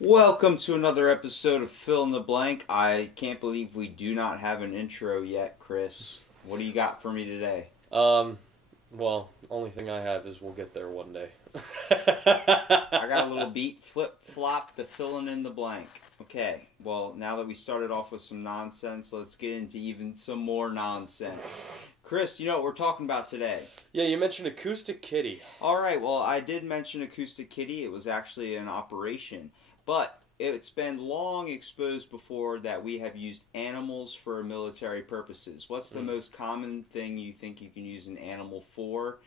Welcome to another episode of Fill in the Blank. I can't believe we do not have an intro yet, Chris. What do you got for me today? Well, only thing I have is we'll get there one day. I got a little beat, flip-flop to filling in the blank. Okay, well, now that we started off with some nonsense, let's get into even some more nonsense. Chris, you know what we're talking about today? Yeah, you mentioned Acoustic Kitty. Alright, well, I did mention Acoustic Kitty. It was actually an operation. But it's been long exposed before that we have used animals for military purposes. What's the most common thing you think you can use an animal for?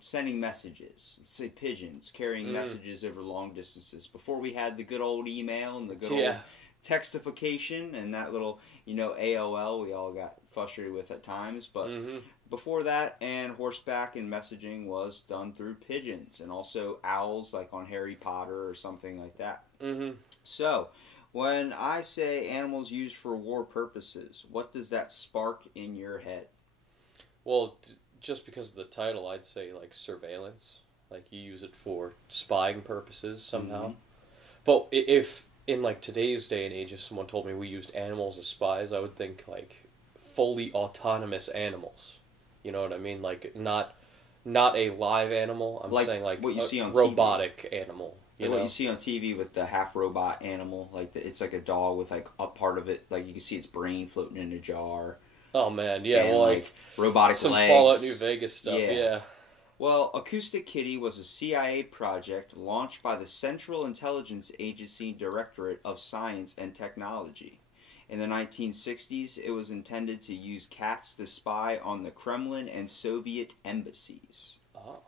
Sending messages. Say pigeons, carrying messages over long distances. Before we had the good old email and the good old textification and that little, AOL we all got frustrated with at times. But before that, and horseback and messaging was done through pigeons and also owls, like on Harry Potter or something like that. So, when I say animals used for war purposes, what does that spark in your head? Well, just because of the title, I'd say like surveillance. Like you use it for spying purposes somehow. But if in like today's day and age, if someone told me we used animals as spies, I would think like fully autonomous animals. You know what I mean? Like not a live animal. I'm saying like what you see on robotic TV. Animal. What you see on TV with the half robot animal, like it's like a dog with like a part of it, like you can see its brain floating in a jar. Oh man, yeah, and, well, like robotic some legs. Fallout New Vegas stuff. Yeah. Well, Acoustic Kitty was a CIA project launched by the Central Intelligence Agency Directorate of Science and Technology. In the 1960s, it was intended to use cats to spy on the Kremlin and Soviet embassies. Oh.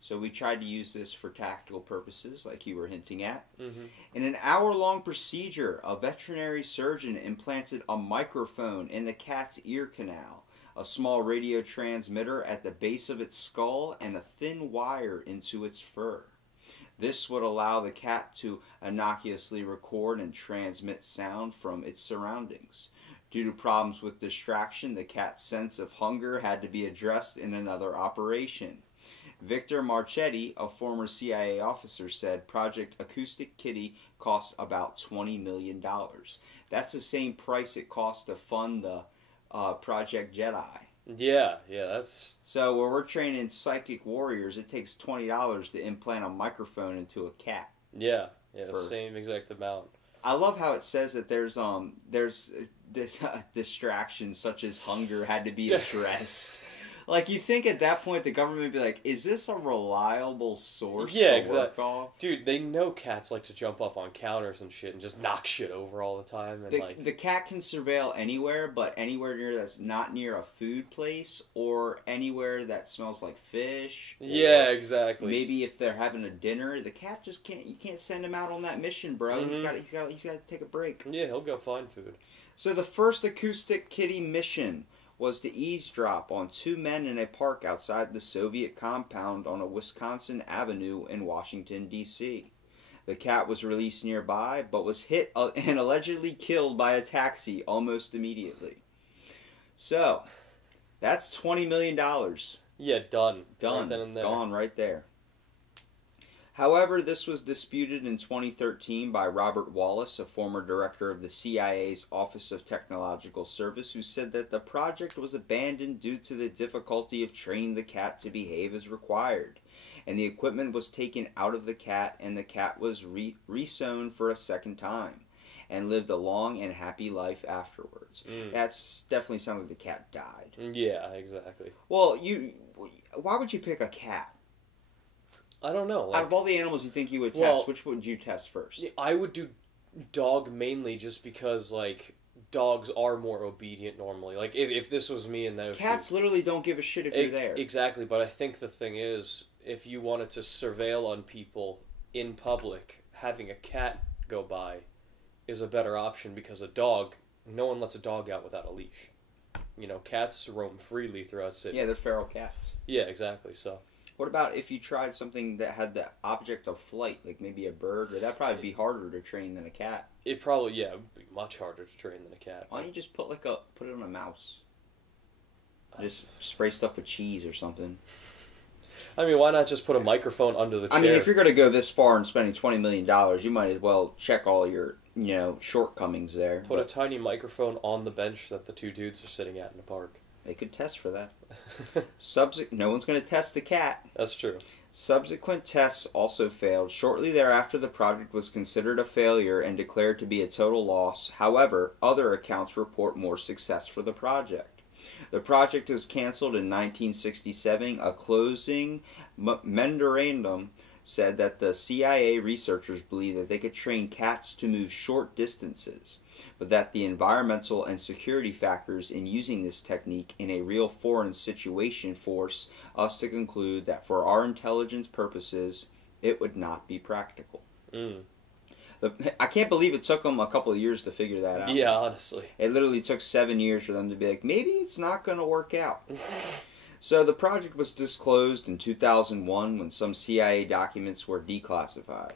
So we tried to use this for tactical purposes, like you were hinting at. In an hour-long procedure, a veterinary surgeon implanted a microphone in the cat's ear canal, a small radio transmitter at the base of its skull, and a thin wire into its fur. This would allow the cat to innocuously record and transmit sound from its surroundings. Due to problems with distraction, the cat's sense of hunger had to be addressed in another operation. Victor Marchetti, a former CIA officer, said Project Acoustic Kitty cost about $20 million. That's the same price it cost to fund the Project Jedi. Yeah, that's... So when we're training psychic warriors, it takes $20 to implant a microphone into a cat. Yeah, the same exact amount. I love how it says that there's this distraction such as hunger had to be addressed. Like, you think at that point the government would be like, is this a reliable source to work off? Dude, they know cats like to jump up on counters and shit and just knock shit over all the time. And the cat can surveil anywhere, but anywhere near that's not near a food place or anywhere that smells like fish. Yeah, exactly. Maybe if they're having a dinner, the cat just can't. You can't send him out on that mission, bro. He's got to take a break. Yeah, he'll go find food. So the first Acoustic Kitty mission was to eavesdrop on two men in a park outside the Soviet compound on a Wisconsin avenue in Washington, D.C. The cat was released nearby, but was hit and allegedly killed by a taxi almost immediately. So, that's $20 million. Yeah, done. Done. Right then and there. Gone right there. However, this was disputed in 2013 by Robert Wallace, a former director of the CIA's Office of Technological Service, who said that the project was abandoned due to the difficulty of training the cat to behave as required. And the equipment was taken out of the cat, and the cat was re-sewn for a second time, and lived a long and happy life afterwards. That's definitely sounds like the cat died. Yeah, exactly. Well, why would you pick a cat? I don't know. Out of all the animals you think you would test, which would you test first? I would do dog mainly just because, like, dogs are more obedient normally. Like, if this was me in those Cats literally don't give a shit if you're there. Exactly, but I think the thing is, if you wanted to surveil on people in public, having a cat go by is a better option because a dog, no one lets a dog out without a leash. You know, cats roam freely throughout cities. Yeah, they're feral cats. Yeah, exactly, so... What about if you tried something that had the object of flight, like maybe a bird? Or that'd probably be harder to train than a cat. It probably, yeah, it would be much harder to train than a cat. Why don't you just put it on a mouse? Just spray stuff with cheese or something. I mean, why not just put a microphone under the chair? I mean, if you're going to go this far and spending $20 million, you might as well check all your, shortcomings there. Put a tiny microphone on the bench that the two dudes are sitting at in the park. They could test for that. No one's going to test the cat. That's true. Subsequent tests also failed. Shortly thereafter, the project was considered a failure and declared to be a total loss. However, other accounts report more success for the project. The project was canceled in 1967. A closing memorandum said that the CIA researchers believed that they could train cats to move short distances, but that the environmental and security factors in using this technique in a real foreign situation force us to conclude that for our intelligence purposes, it would not be practical. I can't believe it took them a couple of years to figure that out. Yeah, honestly. It literally took 7 years for them to be like, maybe it's not going to work out. So the project was disclosed in 2001 when some CIA documents were declassified.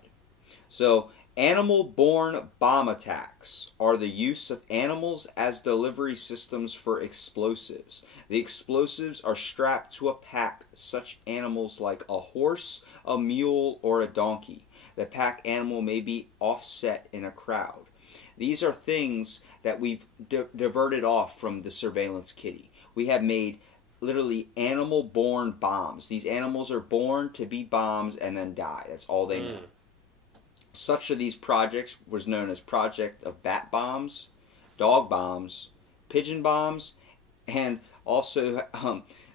So animal-borne bomb attacks are the use of animals as delivery systems for explosives. The explosives are strapped to a pack, such animals like a horse, a mule, or a donkey. The pack animal may be offset in a crowd. These are things that we've diverted off from the surveillance kitty. We have made literally animal-born bombs. These animals are born to be bombs and then die. That's all they know. Such of these projects was known as Project of Bat Bombs, Dog Bombs, Pigeon Bombs, and also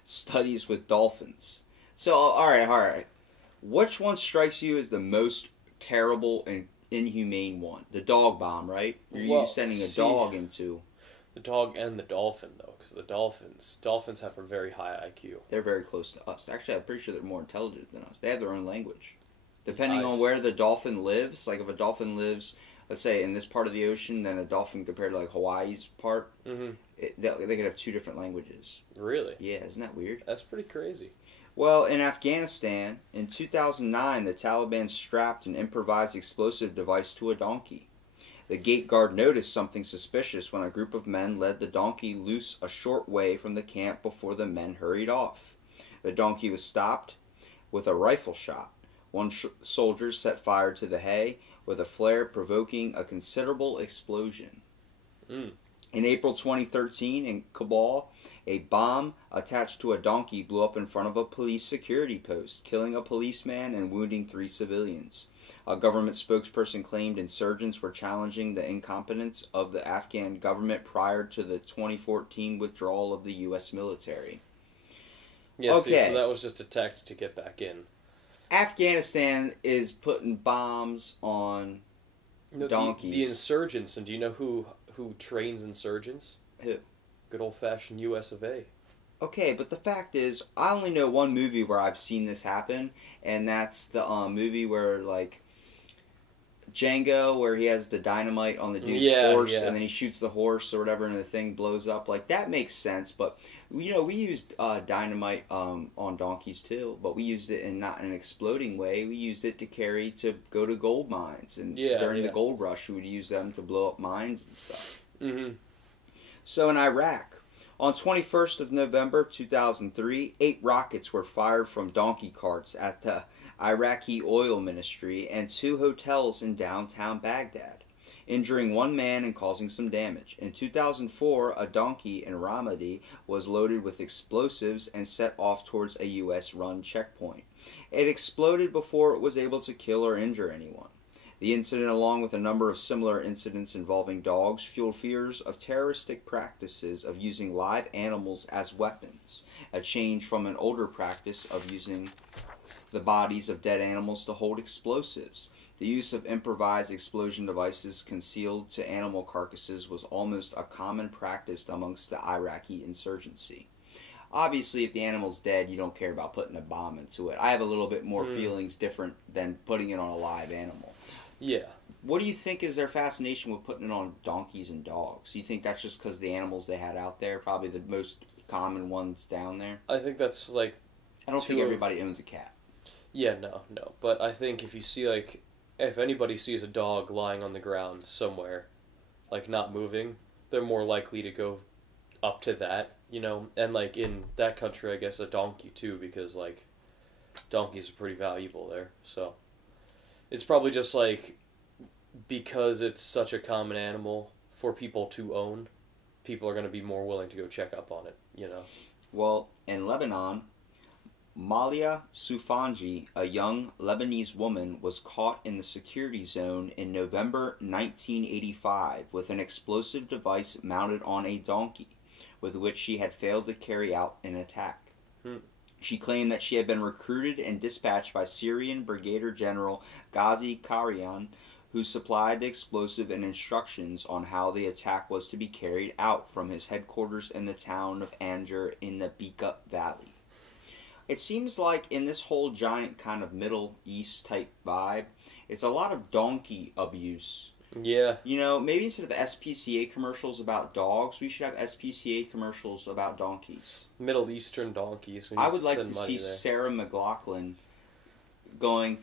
studies with dolphins. So, all right. Which one strikes you as the most terrible and inhumane one? The dog bomb, right? You're sending a dog into... The dog and the dolphin, though, because the dolphins have a very high IQ. They're very close to us. Actually, I'm pretty sure they're more intelligent than us. They have their own language. Depending on where the dolphin lives, like if a dolphin lives, let's say, in this part of the ocean, then a dolphin compared to like Hawaii's part, they could have two different languages. Really? Yeah, isn't that weird? That's pretty crazy. Well, in Afghanistan, in 2009, the Taliban strapped an improvised explosive device to a donkey. The gate guard noticed something suspicious when a group of men led the donkey loose a short way from the camp before the men hurried off. The donkey was stopped with a rifle shot. One soldier set fire to the hay with a flare, provoking a considerable explosion. In April 2013, in Kabul, a bomb attached to a donkey blew up in front of a police security post, killing a policeman and wounding 3 civilians. A government spokesperson claimed insurgents were challenging the incompetence of the Afghan government prior to the 2014 withdrawal of the U.S. military. Yeah, okay. So that was just a tactic to get back in. Afghanistan is putting bombs on donkeys. The insurgents, and do you know who trains insurgents? Who? Good old-fashioned U.S. of A. Okay, but the fact is, I only know one movie where I've seen this happen, and that's the movie where, like, Django, where he has the dynamite on the dude's horse, and then he shoots the horse or whatever, and the thing blows up. Like, that makes sense, but, we used dynamite on donkeys, too, but we used it in not an exploding way. We used it to go to gold mines, and during the gold rush, we would use them to blow up mines and stuff. So, in Iraq, on 21st of November 2003, 8 rockets were fired from donkey carts at the Iraqi oil ministry and 2 hotels in downtown Baghdad, injuring 1 man and causing some damage. In 2004, a donkey in Ramadi was loaded with explosives and set off towards a U.S.-run checkpoint. It exploded before it was able to kill or injure anyone. The incident, along with a number of similar incidents involving dogs, fueled fears of terroristic practices of using live animals as weapons, a change from an older practice of using the bodies of dead animals to hold explosives. The use of improvised explosion devices concealed to animal carcasses was almost a common practice amongst the Iraqi insurgency. Obviously, if the animal's dead, you don't care about putting a bomb into it. I have a little bit more feelings different than putting it on a live animal. Yeah. What do you think is their fascination with putting it on donkeys and dogs? Do you think that's just because the animals they had out there, probably the most common ones down there? I think that's like... I don't think everybody owns a cat. Yeah, no. But I think if you see, like, if anybody sees a dog lying on the ground somewhere, like, not moving, they're more likely to go up to that, And, like, in that country, I guess a donkey, too, because, like, donkeys are pretty valuable there. So it's probably just like because it's such a common animal for people to own, people are going to be more willing to go check up on it, you know. Well, in Lebanon, Malia Soufanji, a young Lebanese woman, was caught in the security zone in November 1985 with an explosive device mounted on a donkey, with which she had failed to carry out an attack. She claimed that she had been recruited and dispatched by Syrian Brigadier General Ghazi Karian, who supplied the explosive and instructions on how the attack was to be carried out from his headquarters in the town of Anjar in the Bekaa Valley. It seems like in this whole giant kind of Middle East type vibe, it's a lot of donkey abuse. Yeah. You know, maybe instead of SPCA commercials about dogs, we should have SPCA commercials about donkeys. Middle Eastern donkeys. I would like to see Sarah McLachlan going,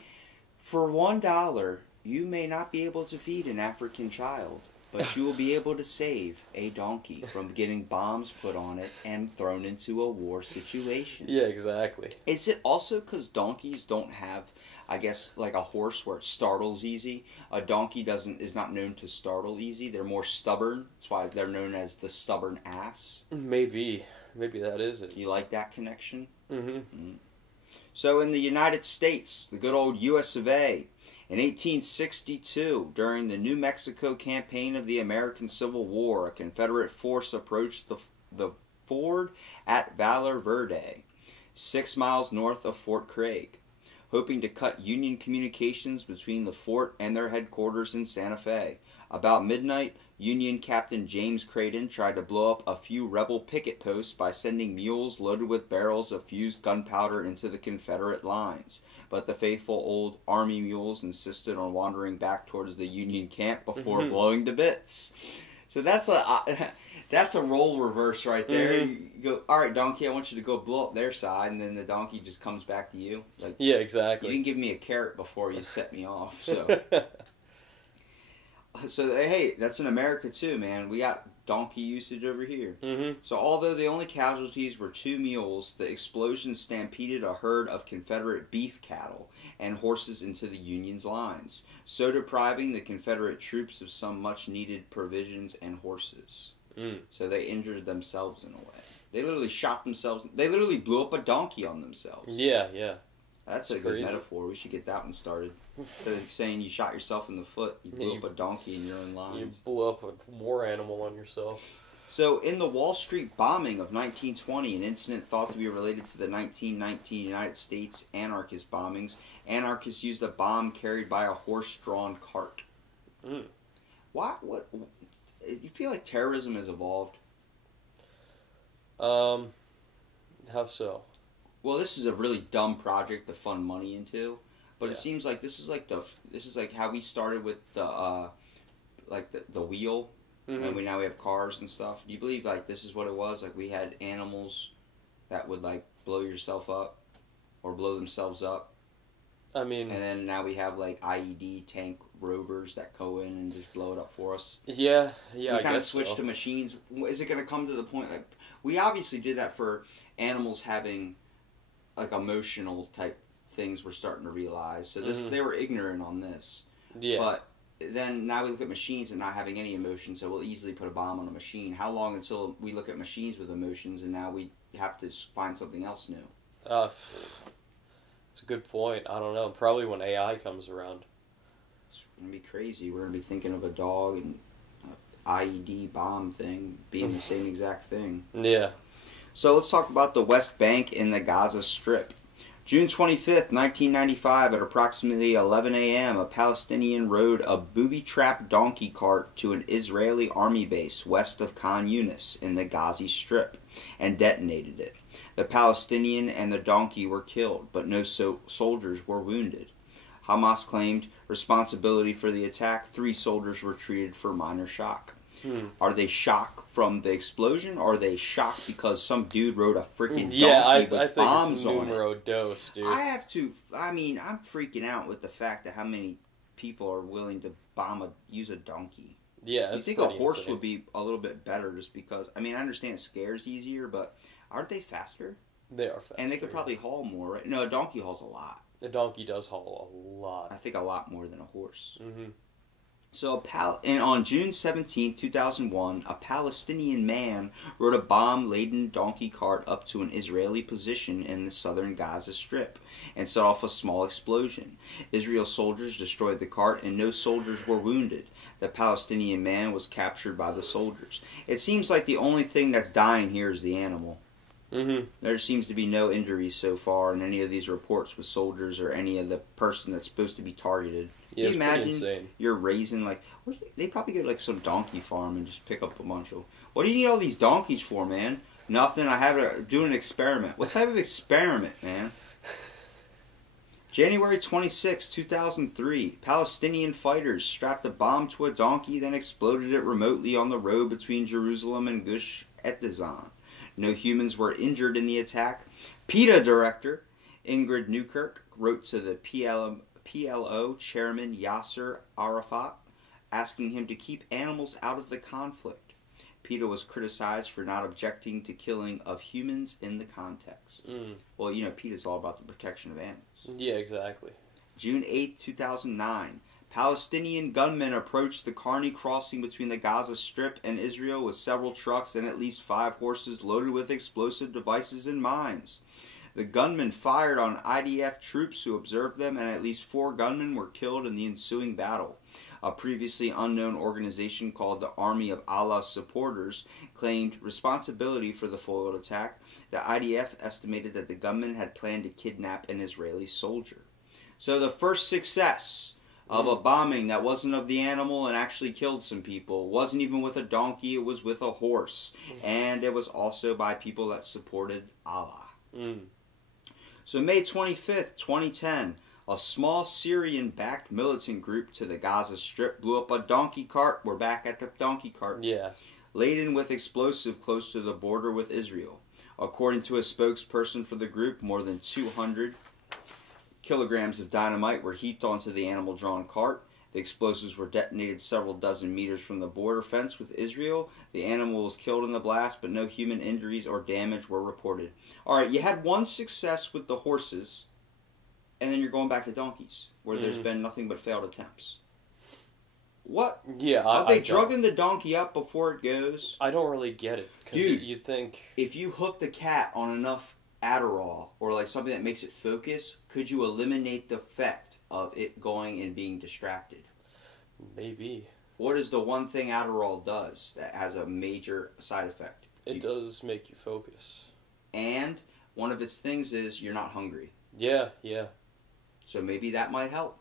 for $1, you may not be able to feed an African child, but you will be able to save a donkey from getting bombs put on it and thrown into a war situation. Yeah, exactly. Is it also because donkeys don't have, I guess, like a horse where it startles easy? A donkey is not known to startle easy. They're more stubborn. That's why they're known as the stubborn ass. Maybe that is it. You like that connection? Mm-hmm. So in the United States, the good old US of A, in 1862, during the New Mexico campaign of the American Civil War, a Confederate force approached the ford at Valor Verde, 6 miles north of Fort Craig, hoping to cut Union communications between the fort and their headquarters in Santa Fe. About midnight, Union Captain James Creighton tried to blow up a few rebel picket posts by sending mules loaded with barrels of fused gunpowder into the Confederate lines. But the faithful old Army mules insisted on wandering back towards the Union camp before blowing to bits. So that's a role reverse right there. You go, all right, donkey, I want you to go blow up their side, and then the donkey just comes back to you. Like, yeah, exactly. You didn't give me a carrot before you set me off, so... So, hey, that's in America too, man. We got donkey usage over here. So, although the only casualties were 2 mules, the explosion stampeded a herd of Confederate beef cattle and horses into the Union's lines, so depriving the Confederate troops of some much-needed provisions and horses. So they injured themselves in a way. They literally shot themselves. They literally blew up a donkey on themselves. Yeah. That's a good metaphor. We should get that one started. Instead of saying you shot yourself in the foot, you blew up a donkey in your own lines. You blew up a war animal on yourself. So, in the Wall Street bombing of 1920, an incident thought to be related to the 1919 United States anarchist bombings, anarchists used a bomb carried by a horse-drawn cart. What? You feel like terrorism has evolved? How so? Well, this is a really dumb project to fund money into, but it seems like this is like how we started with the wheel, and now we have cars and stuff. Do you believe like this is what it was? Like we had animals that would like blow yourself up or blow themselves up. I mean, and then now we have like IED tank rovers that go in and just blow it up for us. Yeah. We kind of switched to machines. Is it going to come to the point like we obviously did that for animals having like emotional type things we're starting to realize. So they were ignorant on this. Yeah. But then now we look at machines and not having any emotion, so we'll easily put a bomb on a machine. How long until we look at machines with emotions and now we have to find something else new? That's a good point. I don't know. Probably when AI comes around. It's going to be crazy. We're going to be thinking of a dog and an IED bomb thing being the same exact thing. Yeah. So let's talk about the West Bank and the Gaza Strip. June 25th, 1995, at approximately 11 a.m., a Palestinian rode a booby-trapped donkey cart to an Israeli army base west of Khan Yunis in the Gaza Strip and detonated it. The Palestinian and the donkey were killed, but no soldiers were wounded. Hamas claimed responsibility for the attack. 3 soldiers were treated for minor shock. Are they shocked from the explosion, or are they shocked because some dude rode a freaking donkey with bombs on it? Numero dos, dude. I'm freaking out with the fact that how many people are willing to use a donkey. Yeah, that's you think a horse would be a little bit better just because, I understand it scares easier, but aren't they faster? They are faster. And they could probably haul more, right? No, a donkey hauls a lot. A donkey does haul a lot. I think a lot more than a horse. Mm-hmm. So, on June 17, 2001, a Palestinian man rode a bomb-laden donkey cart up to an Israeli position in the southern Gaza Strip and set off a small explosion. Israel soldiers destroyed the cart and no soldiers were wounded. The Palestinian man was captured by the soldiers. It seems like the only thing that's dying here is the animal. Mm-hmm. There seems to be no injuries so far in any of these reports with soldiers or any of the person that's supposed to be targeted. Yeah, Can you imagine insane. You're raising, like, they probably go to, like, some donkey farm and just pick up a bunch of, what do you need all these donkeys for, man? Nothing, I have to do an experiment. What type of experiment, man? January 26, 2003, Palestinian fighters strapped a bomb to a donkey, then exploded it remotely on the road between Jerusalem and Gush Etzion. No humans were injured in the attack. PETA director Ingrid Newkirk wrote to the PLO chairman Yasser Arafat, asking him to keep animals out of the conflict. PETA was criticized for not objecting to killing of humans in the context. Well, you know, PETA's all about the protection of animals. Yeah, exactly. June 8, 2009. Palestinian gunmen approached the Carney crossing between the Gaza Strip and Israel with several trucks and at least 5 horses loaded with explosive devices and mines. The gunmen fired on IDF troops who observed them, and at least 4 gunmen were killed in the ensuing battle. A previously unknown organization called the Army of Allah Supporters claimed responsibility for the foiled attack. The IDF estimated that the gunmen had planned to kidnap an Israeli soldier. So the first success of a bombing that wasn't of the animal and actually killed some people wasn't even with a donkey, it was with a horse. And it was also by people that supported Allah. So May 25th, 2010, a small Syrian-backed militant group to the Gaza Strip blew up a donkey cart. We're back at the donkey cart. Yeah. Laden with explosive close to the border with Israel. According to a spokesperson for the group, more than 200 kilograms of dynamite were heaped onto the animal-drawn cart. The explosives were detonated several dozen meters from the border fence with Israel. The animal was killed in the blast, but no human injuries or damage were reported. Alright, you had one success with the horses, and then you're going back to donkeys, where there's been nothing but failed attempts. What? Yeah, Are they drugging the donkey up before it goes? I don't really get it. Because you'd think... if you hooked a cat on enough Adderall, or like something that makes it focus, could you eliminate the effect of it going and being distracted? Maybe. What is the one thing Adderall does that has a major side effect? It does make you focus. And one of its things is you're not hungry. Yeah, yeah. So maybe that might help.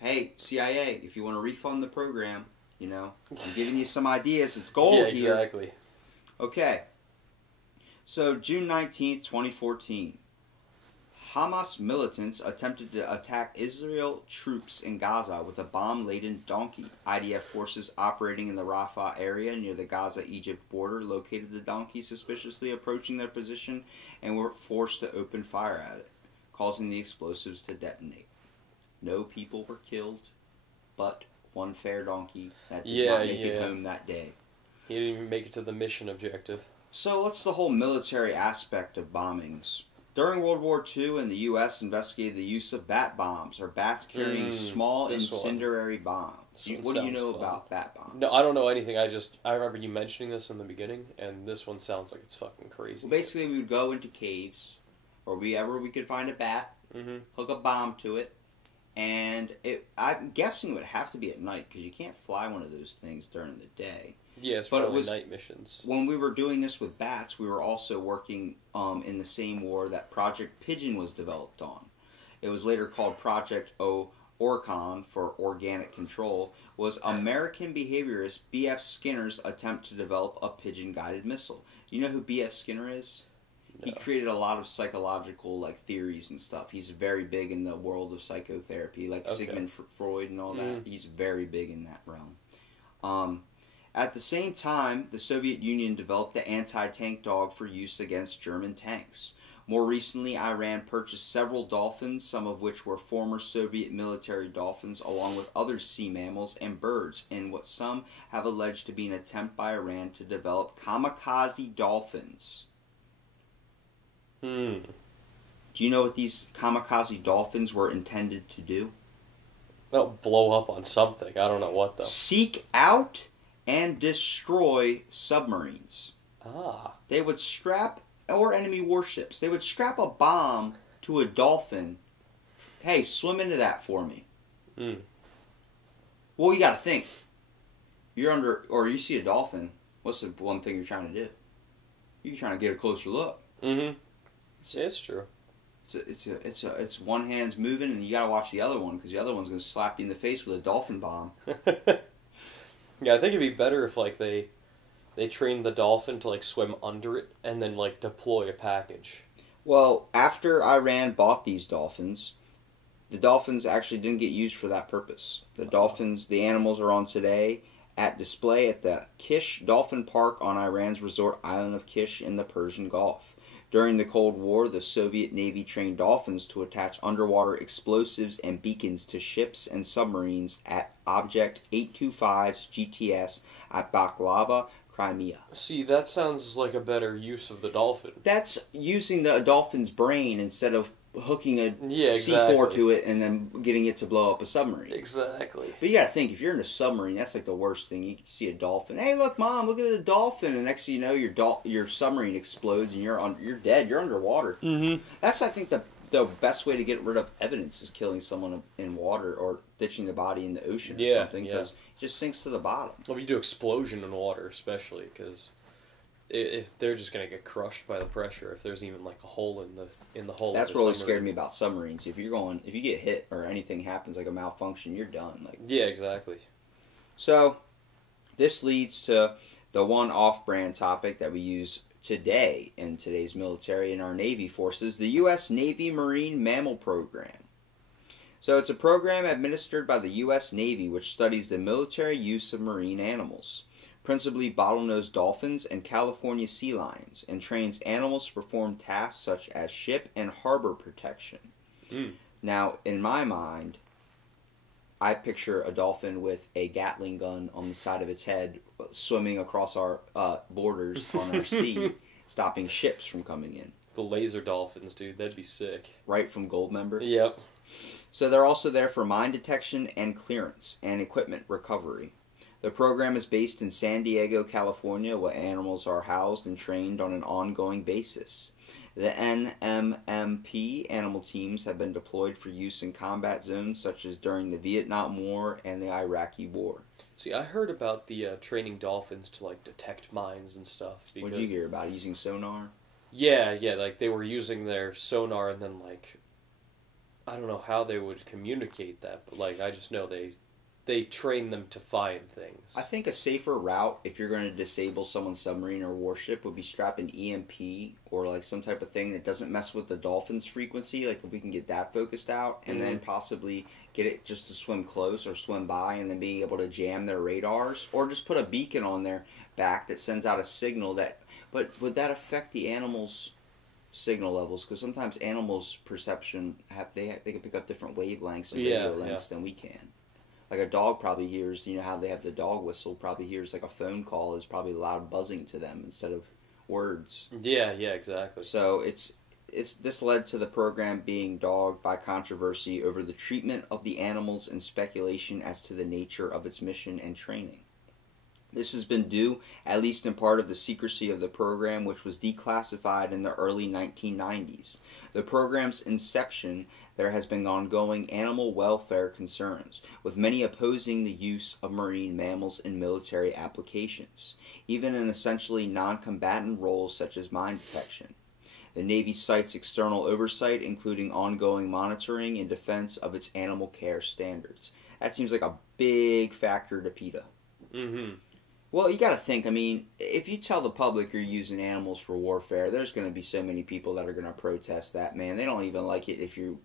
Hey, CIA, if you want to refund the program, you know, I'm giving you some ideas. It's gold here. Yeah, exactly. Okay. So, June 19th, 2014. Hamas militants attempted to attack Israel troops in Gaza with a bomb-laden donkey. IDF forces operating in the Rafah area near the Gaza-Egypt border located the donkey suspiciously approaching their position and were forced to open fire at it, causing the explosives to detonate. No people were killed, but one fair donkey that did not make it home that day. He didn't even make it to the mission objective. So what's the whole military aspect of bombings? During World War II, the U.S. investigated the use of bat bombs, or bats carrying small incendiary bombs. What do you know about bat bombs? No, I don't know anything. I remember you mentioning this in the beginning, and this one sounds like it's fucking crazy. Well, basically, we would go into caves, or wherever we could find a bat, hook a bomb to it, and I'm guessing it would have to be at night, because you can't fly one of those things during the day. Yeah, it's probably night missions. When we were doing this with bats, we were also working in the same war that Project Pigeon was developed on. It was later called Project Orcon for Organic Control, was American behaviorist B.F. Skinner's attempt to develop a pigeon-guided missile. Do you know who B.F. Skinner is? No. He created a lot of psychological theories and stuff. He's very big in the world of psychotherapy, Sigmund Freud and all that. He's very big in that realm. At the same time, the Soviet Union developed the anti-tank dog for use against German tanks. More recently, Iran purchased several dolphins, some of which were former Soviet military dolphins, along with other sea mammals and birds, in what some have alleged to be an attempt by Iran to develop kamikaze dolphins. Hmm. Do you know what these kamikaze dolphins were intended to do? Well, blow up on something. I don't know what, though. Seek out and destroy submarines. Ah. They would strap, or enemy warships, they would strap a bomb to a dolphin. Hey, swim into that for me. Hmm. Well, you gotta think. You're under, or you see a dolphin, what's the one thing you're trying to do? You're trying to get a closer look. Mm-hmm. It's true. It's one hand's moving, and you gotta watch the other one, because the other one's gonna slap you in the face with a dolphin bomb. Yeah, I think it'd be better if, like, they trained the dolphin to, like, swim under it and then, like, deploy a package. Well, after Iran bought these dolphins, the dolphins actually didn't get used for that purpose. The dolphins, the animals are on today at display at the Kish Dolphin Park on Iran's resort island of Kish in the Persian Gulf. During the Cold War, the Soviet Navy trained dolphins to attach underwater explosives and beacons to ships and submarines at Object 825's GTS at Baklava, Crimea. See, that sounds like a better use of the dolphin. That's using the dolphin's brain instead of hooking a exactly. C4 to it and then getting it to blow up a submarine. Exactly. But you gotta think, if you're in a submarine, that's like the worst thing. You see a dolphin. Hey, look, Mom, look at the dolphin. And next thing you know, your submarine explodes and you're dead. You're underwater. Mm-hmm. That's, I think, the best way to get rid of evidence is killing someone in water or ditching the body in the ocean or something, because it just sinks to the bottom. Well, if you do explosion in water, especially, because if they're just gonna get crushed by the pressure, if there's even like a hole in the hull. That's of the what always submarine. scared me about submarines. If you get hit or anything happens, like a malfunction, you're done. Like, yeah, exactly. So this leads to the one off-brand topic that we use today in today's military and our Navy forces, the U.S. Navy Marine Mammal Program. So it's a program administered by the U.S. Navy which studies the military use of marine animals, principally bottlenose dolphins and California sea lions, and trains animals to perform tasks such as ship and harbor protection. Mm. Now, in my mind, I picture a dolphin with a Gatling gun on the side of its head swimming across our borders on our sea, stopping ships from coming in. The laser dolphins, dude, that'd be sick. Right from Goldmember? Yep. So they're also there for mine detection and clearance and equipment recovery. The program is based in San Diego, California, where animals are housed and trained on an ongoing basis. The NMMP animal teams have been deployed for use in combat zones such as during the Vietnam War and the Iraqi War. See, I heard about the training dolphins to like detect mines and stuff. What did you hear about? Using sonar? Yeah, like they were using their sonar and then like, I don't know how they would communicate that, but like I just know they train them to find things. I think a safer route, if you're going to disable someone's submarine or warship, would be strap an EMP or like some type of thing that doesn't mess with the dolphin's frequency. Like if we can get that focused out, and then possibly get it just to swim close or swim by, and then being able to jam their radars, or just put a beacon on their back that sends out a signal that. But would that affect the animals' signal levels? Because sometimes animals' perception they can pick up different wavelengths and radio lengths than we can. Like a dog probably hears, you know how they have the dog whistle, probably hears like a phone call is probably loud buzzing to them instead of words. Yeah, exactly. So this led to the program being dogged by controversy over the treatment of the animals and speculation as to the nature of its mission and training. This has been due, at least in part, of the secrecy of the program, which was declassified in the early 1990s. The program's inception, there has been ongoing animal welfare concerns, with many opposing the use of marine mammals in military applications, even in essentially non-combatant roles such as mine detection. The Navy cites external oversight, including ongoing monitoring in defense of its animal care standards. That seems like a big factor to PETA. Mm-hmm. Well, you got to think, I mean, if you tell the public you're using animals for warfare, there's going to be so many people that are going to protest that, man. They don't even like it if you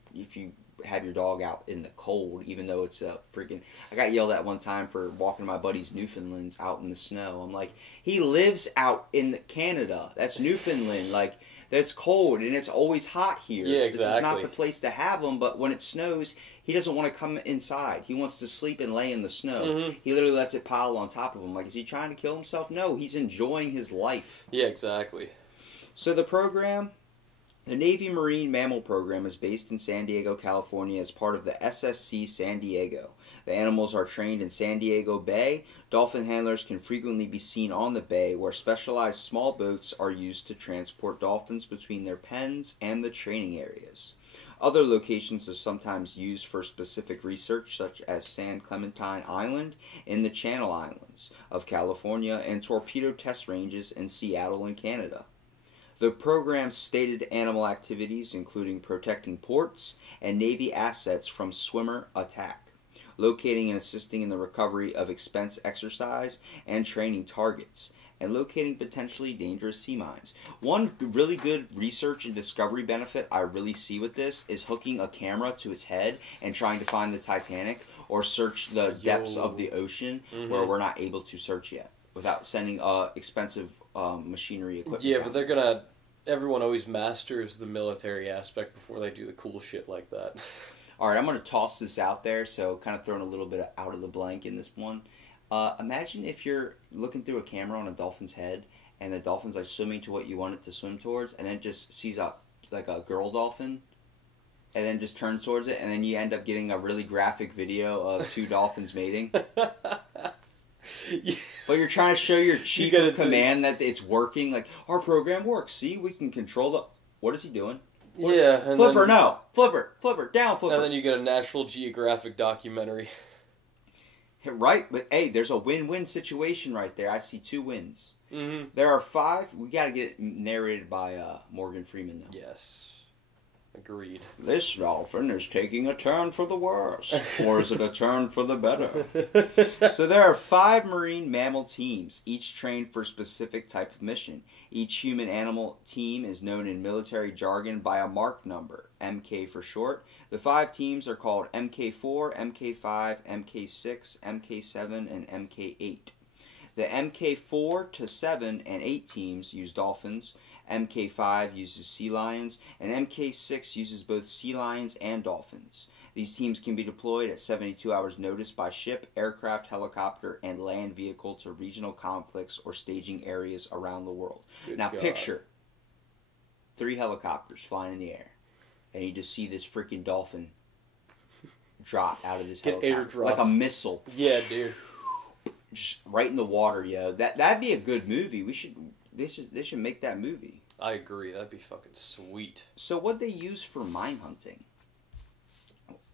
have your dog out in the cold, even though it's a freaking... I got yelled at one time for walking my buddy's Newfoundlands out in the snow. I'm like, he lives out in Canada. That's Newfoundland. Like, that's cold, and it's always hot here. Yeah, exactly. This is not the place to have him, but when it snows, he doesn't want to come inside. He wants to sleep and lay in the snow. Mm-hmm. He literally lets it pile on top of him. Like, is he trying to kill himself? No, he's enjoying his life. Yeah, exactly. So the program The Navy Marine Mammal Program is based in San Diego, California as part of the SSC San Diego. The animals are trained in San Diego Bay. Dolphin handlers can frequently be seen on the bay, where specialized small boats are used to transport dolphins between their pens and the training areas. Other locations are sometimes used for specific research, such as San Clementine Island in the Channel Islands of California and torpedo test ranges in Seattle and Canada. The program's stated animal activities including protecting ports and Navy assets from swimmer attack, locating and assisting in the recovery of expense exercise and training targets, and locating potentially dangerous sea mines. One really good research and discovery benefit I really see with this is hooking a camera to its head and trying to find the Titanic or search the depths of the ocean where we're not able to search yet without sending expensive machinery equipment. Yeah, but they're gonna. Everyone always masters the military aspect before they do the cool shit like that. All right, I'm going to toss this out there, so kind of throwing a little bit out of the blank in this one. Imagine if you're looking through a camera on a dolphin's head, and the dolphin's like swimming to what you want it to swim towards, and then just sees a girl dolphin, and then just turns towards it, and then you end up getting a really graphic video of two dolphins mating. Yeah. But you're trying to show your chief of command that it's working. Like, our program works. See, we can control the... What is he doing? Yeah. And Flipper, no. Flipper, down, Flipper. And then you get a National Geographic documentary. Right? But, hey, there's a win-win situation right there. I see two wins. Mm-hmm. There are 5. We got to get it narrated by Morgan Freeman, though. Yes. Agreed. This dolphin is taking a turn for the worse. Or is it a turn for the better? So there are 5 marine mammal teams, each trained for a specific type of mission. Each human-animal team is known in military jargon by a mark number, MK for short. The 5 teams are called MK4, MK5, MK6, MK7, and MK8. The MK4 to 7 and 8 teams use dolphins. MK5 uses sea lions, and MK6 uses both sea lions and dolphins. These teams can be deployed at 72 hours notice by ship, aircraft, helicopter, and land vehicle to regional conflicts or staging areas around the world. Good now God. Picture 3 helicopters flying in the air, and you just see this freaking dolphin drop out of this helicopter. Airdrops. Like a missile. Yeah, dude. Just right in the water, yo. That'd be a good movie. They should make that movie. I agree. That'd be fucking sweet. So what'd they use for mine hunting?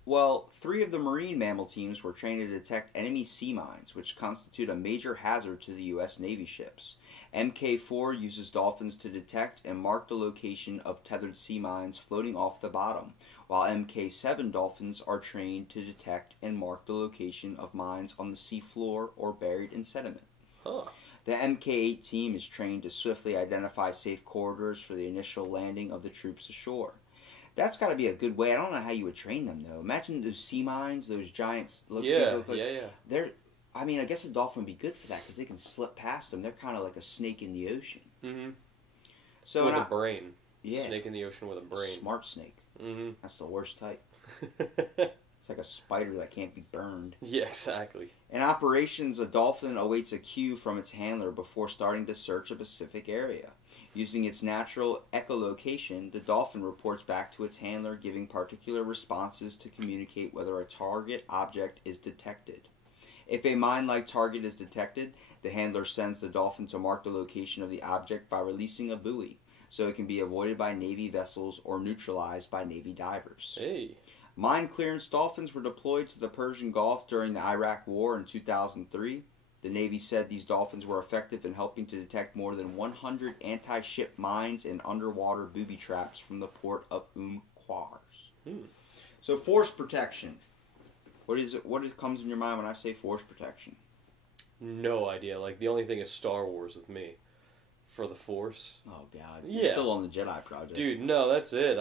Well, 3 of the marine mammal teams were trained to detect enemy sea mines, which constitute a major hazard to the U.S. Navy ships. MK4 uses dolphins to detect and mark the location of tethered sea mines floating off the bottom, while MK7 dolphins are trained to detect and mark the location of mines on the sea floor or buried in sediment. Huh. The MK8 team is trained to swiftly identify safe corridors for the initial landing of the troops ashore. That's got to be a good way. I don't know how you would train them, though. Imagine those sea mines, those giants. Yeah. They're, I mean, I guess a dolphin would be good for that because they can slip past them. They're kind of like a snake in the ocean. Mm-hmm. So with a brain. Yeah. Snake in the ocean with a brain. Smart snake. Mm-hmm. That's the worst type. It's like a spider that can't be burned. Yeah, exactly. In operations, a dolphin awaits a cue from its handler before starting to search a specific area. Using its natural echolocation, the dolphin reports back to its handler, giving particular responses to communicate whether a target object is detected. If a mine-like target is detected, the handler sends the dolphin to mark the location of the object by releasing a buoy, so it can be avoided by Navy vessels or neutralized by Navy divers. Hey. Mine clearance dolphins were deployed to the Persian Gulf during the Iraq War in 2003. The Navy said these dolphins were effective in helping to detect more than 100 anti-ship mines and underwater booby traps from the port of Qars. So force protection. What is it? What comes in your mind when I say force protection? No idea. Like, the only thing is Star Wars with me. For the Force. Oh, God. Yeah. You're still on the Jedi Project. Dude, no, that's it.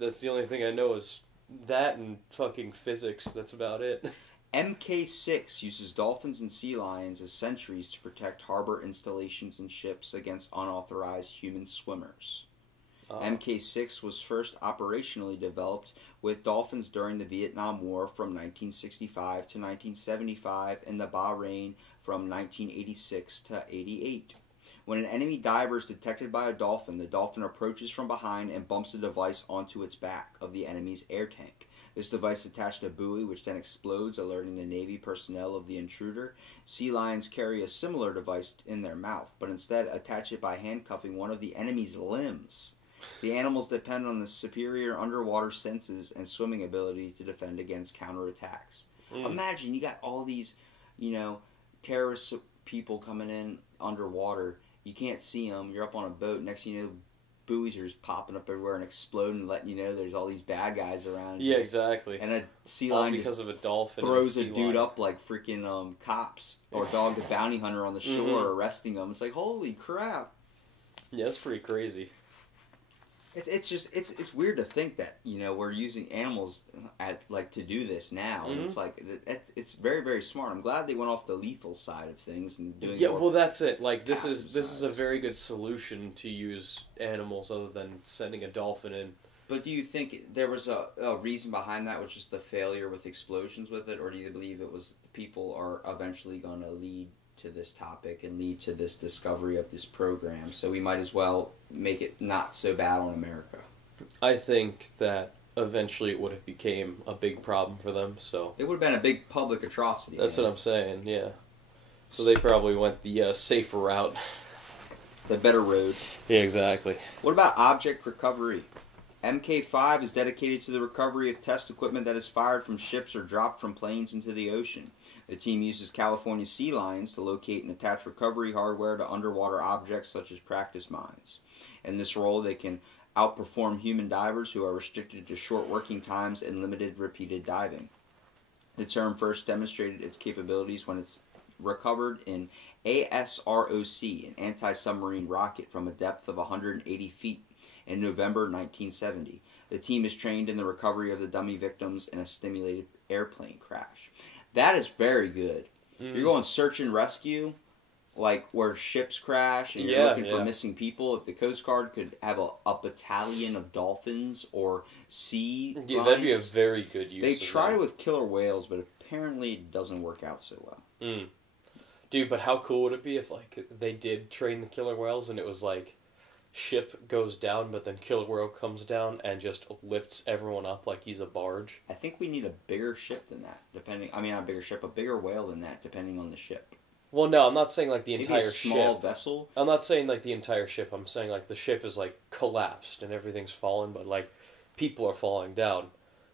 That's the only thing I know is that and fucking physics. That's about it. MK6 uses dolphins and sea lions as sentries to protect harbor installations and ships against unauthorized human swimmers. MK6 was first operationally developed with dolphins during the Vietnam War from 1965 to 1975 and the Bahrain from 1986 to 88. When an enemy diver is detected by a dolphin, the dolphin approaches from behind and bumps the device onto its back of the enemy's air tank. This device is attached to a buoy, which then explodes, alerting the Navy personnel of the intruder. Sea lions carry a similar device in their mouth, but instead attach it by handcuffing one of the enemy's limbs. The animals depend on the superior underwater senses and swimming ability to defend against counterattacks. Imagine you got all these, terrorist people coming in underwater. You can't see them. You're up on a boat. Next thing you know, buoys are just popping up everywhere and exploding, letting you know there's all these bad guys around. Yeah, exactly. And a sea lion because of a dolphin throws a dude up like freaking cops or Dog the Bounty Hunter on the shore arresting them. It's like, holy crap. Yeah, it's pretty crazy. It's weird to think that we're using animals to do this now, and it's like it's very, very smart. I'm glad they went off the lethal side of things and doing. Yeah, well, that's it. Like this is a very good solution to use animals other than sending a dolphin in. But do you think there was a reason behind that, which is the failure with explosions with it, or do you believe it was people are eventually going to lead to this topic and lead to this discovery of this program, so we might as well make it not so bad on America? I think that eventually it would have became a big problem for them, so... It would have been a big public atrocity. That's what I'm saying, yeah. So they probably went the safer route. The better road. Yeah, exactly. What about object recovery? MK5 is dedicated to the recovery of test equipment that is fired from ships or dropped from planes into the ocean. The team uses California sea lions to locate and attach recovery hardware to underwater objects such as practice mines. In this role, they can outperform human divers who are restricted to short working times and limited repeated diving. The term first demonstrated its capabilities when it's recovered in ASROC, an anti-submarine rocket from a depth of 180 feet, in November 1970. The team is trained in the recovery of the dummy victims in a simulated airplane crash. That is very good. You're going search and rescue, like where ships crash and you're looking for missing people. If the Coast Guard could have a battalion of dolphins or sea lions, that'd be a very good use. They try with killer whales, but apparently it doesn't work out so well. Dude, but how cool would it be if they did train the killer whales and it was like ship goes down, but then killer whale comes down and just lifts everyone up like he's a barge? I think we need a bigger ship than that, not a bigger ship, a bigger whale than that, depending on the ship. Well, no, I'm not saying like the Maybe entire a small ship. vessel. I'm not saying like the entire ship. I'm saying like the ship is like collapsed and everything's fallen, but like people are falling down.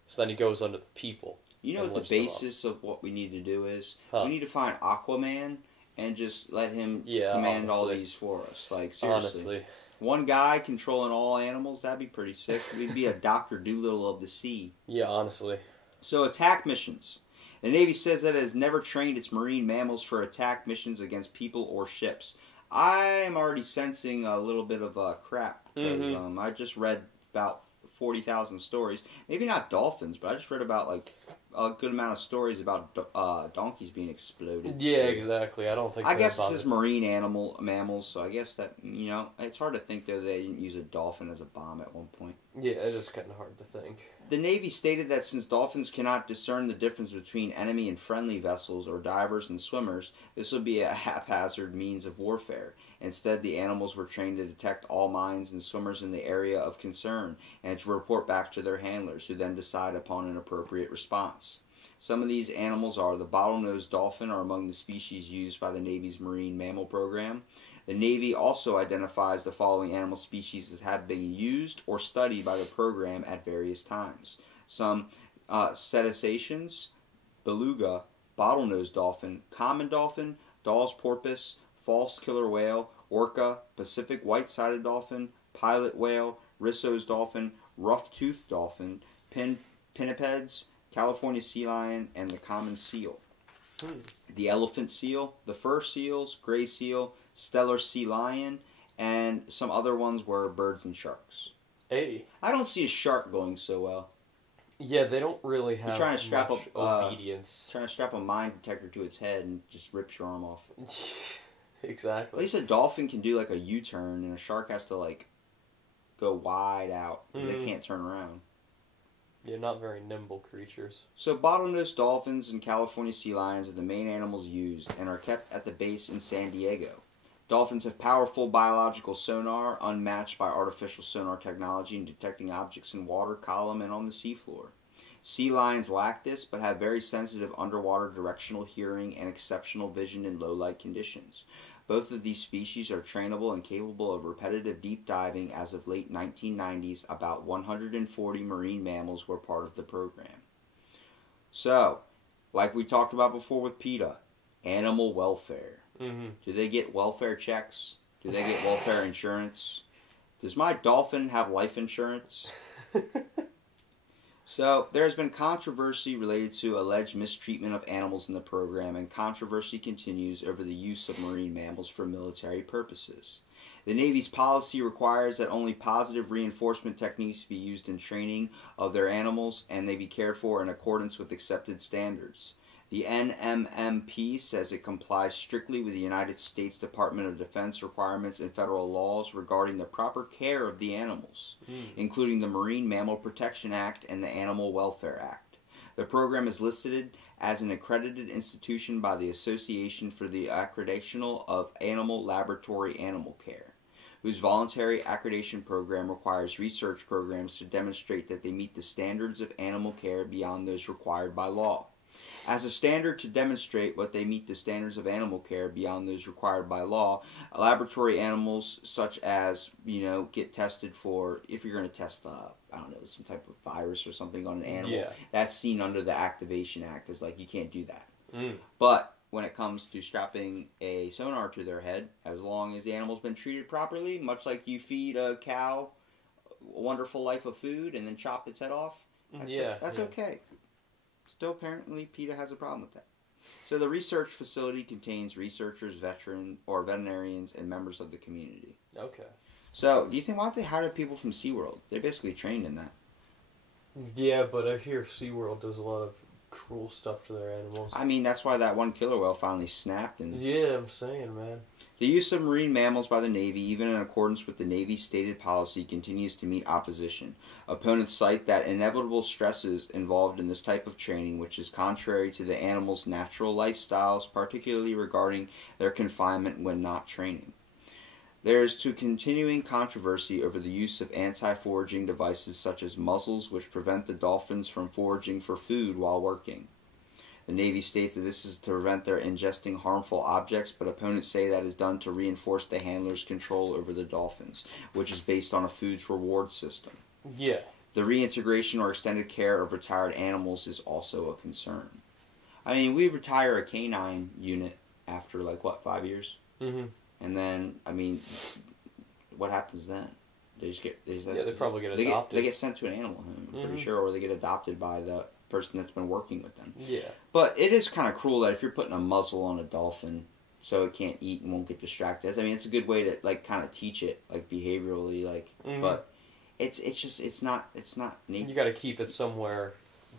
So then he goes under the people. You know what the basis of what we need to do is? We need to find Aquaman and just let him command all these for us. Like, seriously. Honestly. One guy controlling all animals, that'd be pretty sick. We'd be a Dr. Doolittle of the sea. Yeah, honestly. So, attack missions. The Navy says that it has never trained its marine mammals for attack missions against people or ships. I am already sensing a little bit of crap. Because I just read about 40,000 stories. Maybe not dolphins, but I just read about like a good amount of stories about donkeys being exploded. Yeah, exactly. I don't think. I guess this is marine mammals, so I guess that it's hard to think though they didn't use a dolphin as a bomb at one point. Yeah, it is kind of hard to think. The Navy stated that since dolphins cannot discern the difference between enemy and friendly vessels or divers and swimmers, this would be a haphazard means of warfare. Instead, the animals were trained to detect all mines and swimmers in the area of concern and to report back to their handlers, who then decide upon an appropriate response. Some of these animals are the bottlenose dolphin are among the species used by the Navy's Marine Mammal Program. The Navy also identifies the following animal species as have been used or studied by the program at various times. Some cetaceans, beluga, bottlenose dolphin, common dolphin, Dall's porpoise, false killer whale, orca, Pacific white-sided dolphin, pilot whale, Risso's dolphin, rough-toothed dolphin, pinnipeds, California sea lion, and the common seal. The elephant seal, the fur seals, gray seal, stellar sea lion, and some other ones were birds and sharks. Hey. I don't see a shark going so well. Yeah, they don't really have trying to strap much obedience. Trying to strap a mine detector to its head and just rips your arm off. Exactly. At least a dolphin can do like a U-turn, and a shark has to like go wide out because they can't turn around. Yeah, not very nimble creatures. So bottlenose dolphins and California sea lions are the main animals used and are kept at the base in San Diego. Dolphins have powerful biological sonar, unmatched by artificial sonar technology in detecting objects in water column and on the seafloor. Sea lions lack this, but have very sensitive underwater directional hearing and exceptional vision in low light conditions. Both of these species are trainable and capable of repetitive deep diving. As of late 1990s, about 140 marine mammals were part of the program. So, like we talked about before with PETA, animal welfare. Mm-hmm. Do they get welfare checks? Do they get welfare insurance? Does my dolphin have life insurance? So, there has been controversy related to alleged mistreatment of animals in the program, and controversy continues over the use of marine mammals for military purposes. The Navy's policy requires that only positive reinforcement techniques be used in training of their animals, and they be cared for in accordance with accepted standards. The NMMP says it complies strictly with the United States Department of Defense requirements and federal laws regarding the proper care of the animals, including the Marine Mammal Protection Act and the Animal Welfare Act. The program is listed as an accredited institution by the Association for the Accreditation of Animal Laboratory Animal Care, whose voluntary accreditation program requires research programs to demonstrate that they meet the standards of animal care beyond those required by law. As a standard to demonstrate what they meet the standards of animal care beyond those required by law, laboratory animals such as, get tested for, if you're going to test, some type of virus or something on an animal, that's seen under the Activation Act as like, you can't do that. But when it comes to strapping a sonar to their head, as long as the animal's been treated properly, much like you feed a cow a wonderful life of food and then chop its head off, that's okay. Still, apparently, PETA has a problem with that. So the research facility contains researchers, veterinarians, and members of the community. Okay. So, do you think, why don't they hire people from SeaWorld? They're basically trained in that. Yeah, but I hear SeaWorld does a lot of cruel stuff to their animals. I mean, that's why that one killer whale finally snapped. Yeah, I'm saying, man. The use of marine mammals by the Navy, even in accordance with the Navy's stated policy, continues to meet opposition. Opponents cite that inevitable stresses involved in this type of training, which is contrary to the animals' natural lifestyles, particularly regarding their confinement when not training. There is continuing controversy over the use of anti-foraging devices such as muzzles, which prevent the dolphins from foraging for food while working. The Navy states that this is to prevent their ingesting harmful objects, but opponents say that is done to reinforce the handler's control over the dolphins, which is based on a food's reward system. Yeah. The reintegration or extended care of retired animals is also a concern. I mean, we retire a canine unit after, 5 years? Mm-hmm. And then, what happens then? They probably get adopted. They get sent to an animal home, I'm pretty sure, or they get adopted by the person that's been working with them. Yeah. But it is kind of cruel that if you're putting a muzzle on a dolphin so it can't eat and won't get distracted. I mean, it's a good way to kind of teach it behaviorally, but it's not nature. You got to keep it somewhere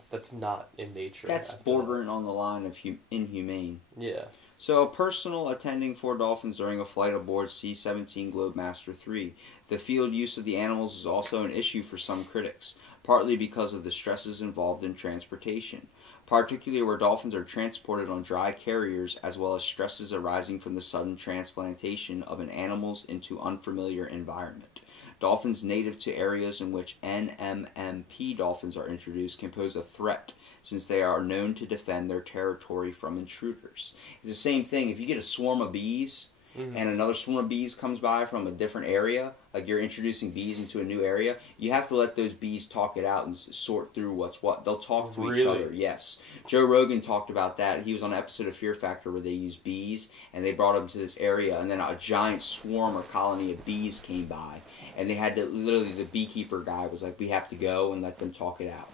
that's not in nature. That's bordering on the line of inhumane. Yeah. So, personal attending 4 dolphins during a flight aboard C-17 Globemaster III. The field use of the animals is also an issue for some critics, partly because of the stresses involved in transportation, particularly where dolphins are transported on dry carriers, as well as stresses arising from the sudden transplantation of an animals into unfamiliar environment. Dolphins native to areas in which NMMP dolphins are introduced can pose a threat, since they are known to defend their territory from intruders. It's the same thing. If you get a swarm of bees, and another swarm of bees comes by from a different area, like you're introducing bees into a new area, you have to let those bees talk it out and sort through what's what. They'll talk to each other, yes. Joe Rogan talked about that. He was on an episode of Fear Factor where they used bees, and they brought them to this area, and then a giant swarm or colony of bees came by, and they had to, literally the beekeeper guy was like, we have to go and let them talk it out.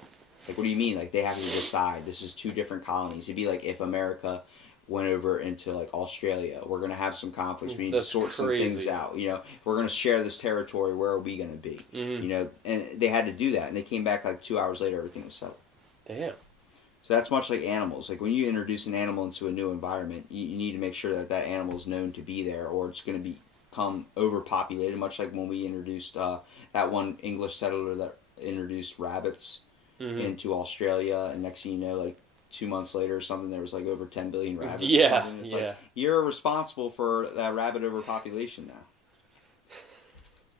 Like, what do you mean? Like, they have to decide. This is 2 different colonies. It'd be like if America went over into Australia. We're going to have some conflicts. We need to sort some things out. If we're going to share this territory, where are we going to be? And they had to do that. And they came back 2 hours later, everything was settled. Damn. So that's much like animals. Like when you introduce an animal into a new environment, you need to make sure that that animal is known to be there, or it's going to become overpopulated, much like when we introduced that one English settler that introduced rabbits into Australia, and next thing you know, 2 months later or something, there was like over 10 billion rabbits. Yeah, It's yeah. like, you're responsible for that rabbit overpopulation now.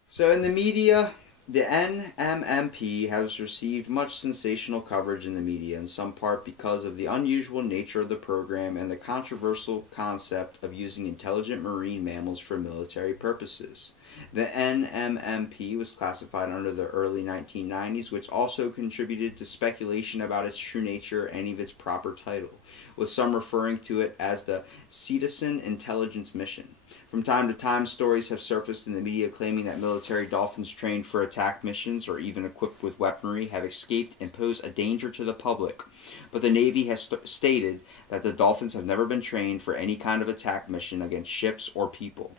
So in the media, the NMMP has received much sensational coverage in the media, in some part because of the unusual nature of the program and the controversial concept of using intelligent marine mammals for military purposes. The NMMP was classified under the early 1990s, which also contributed to speculation about its true nature and even its proper title, with some referring to it as the Citizen Intelligence Mission. From time to time, stories have surfaced in the media claiming that military dolphins trained for attack missions or even equipped with weaponry have escaped and pose a danger to the public. But the Navy has stated that the dolphins have never been trained for any kind of attack mission against ships or people.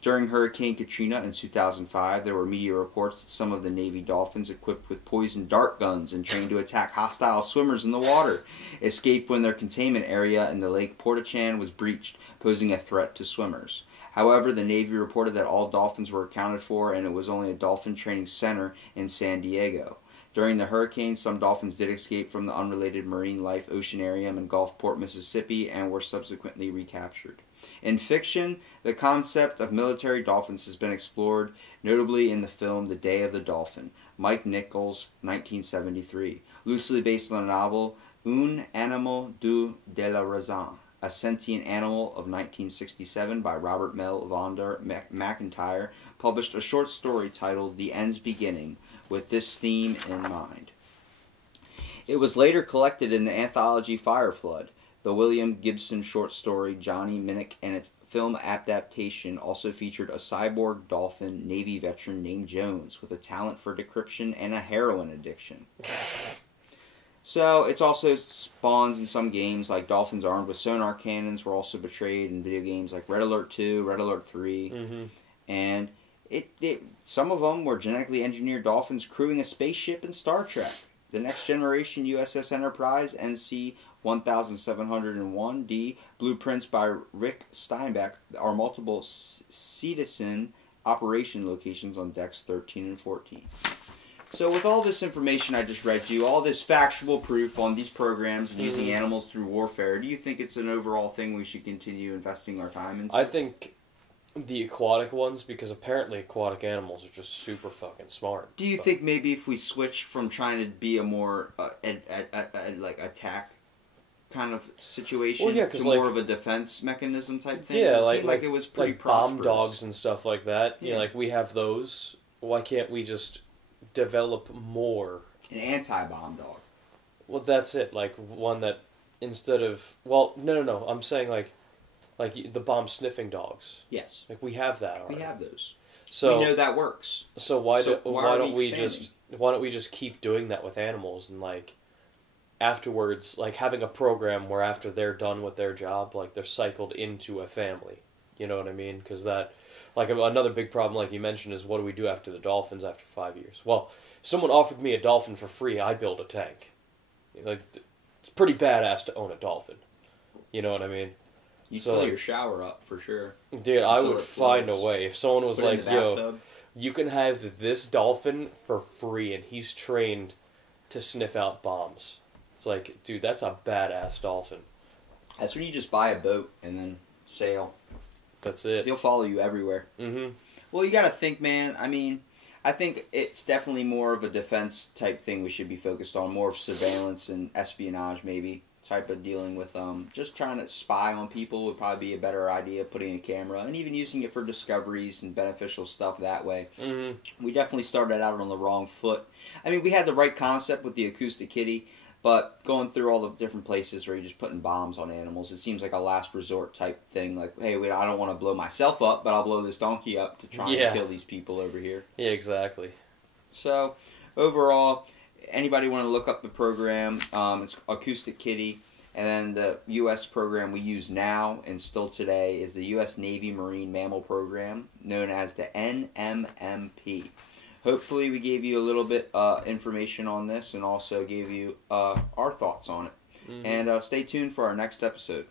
During Hurricane Katrina in 2005, there were media reports that some of the Navy dolphins equipped with poison dart guns and trained to attack hostile swimmers in the water escaped when their containment area in the Lake Portachan was breached, posing a threat to swimmers. However, the Navy reported that all dolphins were accounted for and it was only a dolphin training center in San Diego. During the hurricane, some dolphins did escape from the unrelated marine life oceanarium in Gulfport, Mississippi, and were subsequently recaptured. In fiction, the concept of military dolphins has been explored, notably in the film The Day of the Dolphin, Mike Nichols' 1973, loosely based on the novel Un animal de la raison, A Sentient Animal of 1967 by Robert Melvonder McIntyre, published a short story titled The End's Beginning, with this theme in mind. It was later collected in the anthology Fire Flood. The William Gibson short story Johnny Minnick and its film adaptation also featured a cyborg dolphin Navy veteran named Jones with a talent for decryption and a heroin addiction. So it's also spawned in some games, like dolphins armed with sonar cannons were also portrayed in video games like Red Alert 2, Red Alert 3, and some of them were genetically engineered dolphins crewing a spaceship in Star Trek. The Next Generation USS Enterprise NC 1701D blueprints by Rick Steinbeck are multiple citizen operation locations on decks 13 and 14. So with all this information I just read you, all this factual proof on these programs and using animals through warfare, do you think it's an overall thing we should continue investing our time into? I think the aquatic ones, because apparently aquatic animals are just super fucking smart. Do you think maybe if we switched from trying to be a more like attack kind of situation to more of a defense mechanism type thing? Yeah, it seemed like it was pretty bomb dogs and stuff like that. Yeah, like we have those. Why can't we just develop more? An anti-bomb dog. Well, that's it. Like one that instead of no. I'm saying like the bomb sniffing dogs. Yes. Like we have that already. We have those. So we know that works. So why don't we just keep doing that with animals, and like afterwards, like having a program where after they're done with their job, like they're cycled into a family. You know what I mean? Because that, like another big problem, like you mentioned, is what do we do after the dolphins after 5 years? Well, if someone offered me a dolphin for free, I'd build a tank. Like it's pretty badass to own a dolphin. You know what I mean? You'd fill your shower up for sure. Dude, I would find a way. If someone was like, yo, you can have this dolphin for free and he's trained to sniff out bombs. It's like, dude, that's a badass dolphin. That's when you just buy a boat and then sail. That's it. He'll follow you everywhere. Well, you gotta think, man. I mean, I think it's definitely more of a defense type thing we should be focused on. More of surveillance and espionage, maybe. Type of dealing with just trying to spy on people would probably be a better idea, putting a camera and even using it for discoveries and beneficial stuff that way. We definitely started out on the wrong foot. I mean, we had the right concept with the acoustic kitty, but going through all the different places where you're just putting bombs on animals, it seems like a last resort type thing. Like, hey, wait, I don't want to blow myself up, but I'll blow this donkey up to try and kill these people over here. Yeah, exactly. So, overall, anybody want to look up the program, it's Acoustic Kitty, and then the U.S. program we use now and still today is the U.S. Navy Marine Mammal Program, known as the NMMP. Hopefully we gave you a little bit information on this and also gave you our thoughts on it. And stay tuned for our next episode.